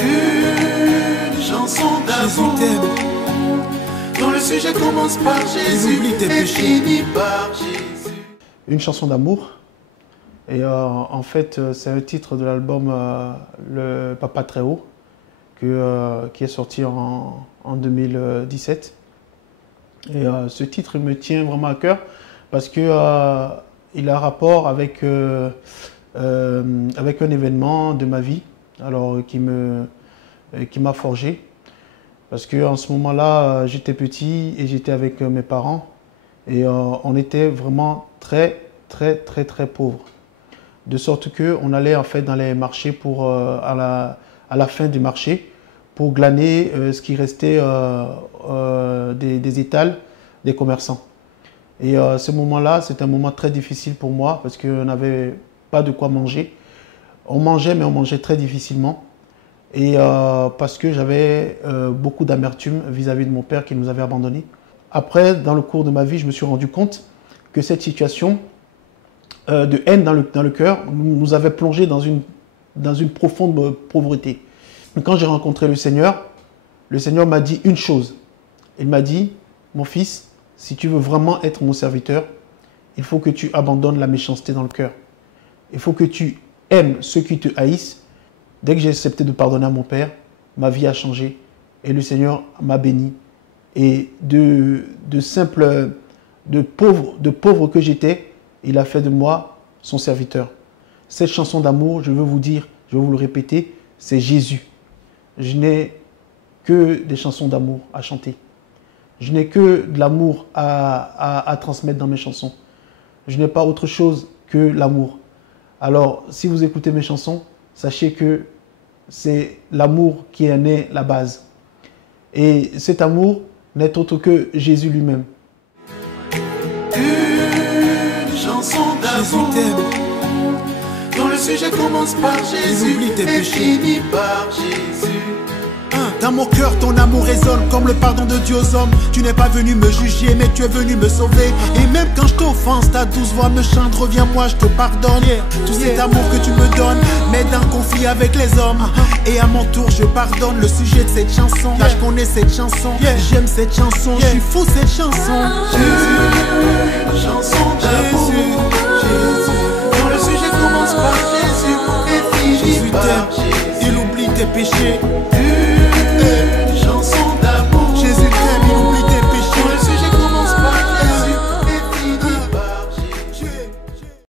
Une chanson d'amour dont le sujet commence par Jésus et finit par Jésus. Une chanson d'amour. Et en fait, c'est un titre de l'album Le Papa Très Haut qui est sorti en 2017. Et ce titre me tient vraiment à cœur parce que il a rapport avec un événement de ma vie, alors qui m'a forgé. Parce qu'en ce moment-là, j'étais petit et j'étais avec mes parents et on était vraiment très pauvres. De sorte qu'on allait en fait dans les marchés pour, à la fin du marché pour glaner ce qui restait des étals des commerçants. Et ce moment-là, c'était un moment très difficile pour moi parce qu'on n'avait pas de quoi manger. On mangeait, mais on mangeait très difficilement. Et parce que j'avais beaucoup d'amertume vis-à-vis de mon père qui nous avait abandonnés. Après, dans le cours de ma vie, je me suis rendu compte que cette situation de haine dans le cœur nous avait plongé dans une profonde pauvreté. Quand j'ai rencontré le Seigneur m'a dit une chose. Il m'a dit, mon fils, si tu veux vraiment être mon serviteur, il faut que tu abandonnes la méchanceté dans le cœur. Il faut que tu aimes ceux qui te haïssent. Dès que j'ai accepté de pardonner à mon père, ma vie a changé et le Seigneur m'a béni. Et de pauvre que j'étais, il a fait de moi son serviteur. Cette chanson d'amour, je veux vous dire, je vais vous le répéter, c'est Jésus. Je n'ai que des chansons d'amour à chanter. Je n'ai que de l'amour à transmettre dans mes chansons. Je n'ai pas autre chose que l'amour. Alors, si vous écoutez mes chansons, sachez que c'est l'amour qui en est la base. Et cet amour n'est autre que Jésus lui-même. Une chanson d'amour dont le sujet commence par Jésus et finit par Jésus. Dans mon cœur, ton amour résonne comme le pardon de Dieu aux hommes. Tu n'es pas venu me juger, mais tu es venu me sauver. Et même quand je t'offense, ta douce voix me chante. Reviens-moi, je te pardonne. Tout cet amour que tu me donnes m'aide en conflit avec les hommes. Et à mon tour, je pardonne le sujet de cette chanson. Là, je connais cette chanson, j'aime cette chanson, je suis fou cette chanson. Une chanson d'amour dont le sujet commence par Jésus et finit par Jésus. Il oublie tes péchés.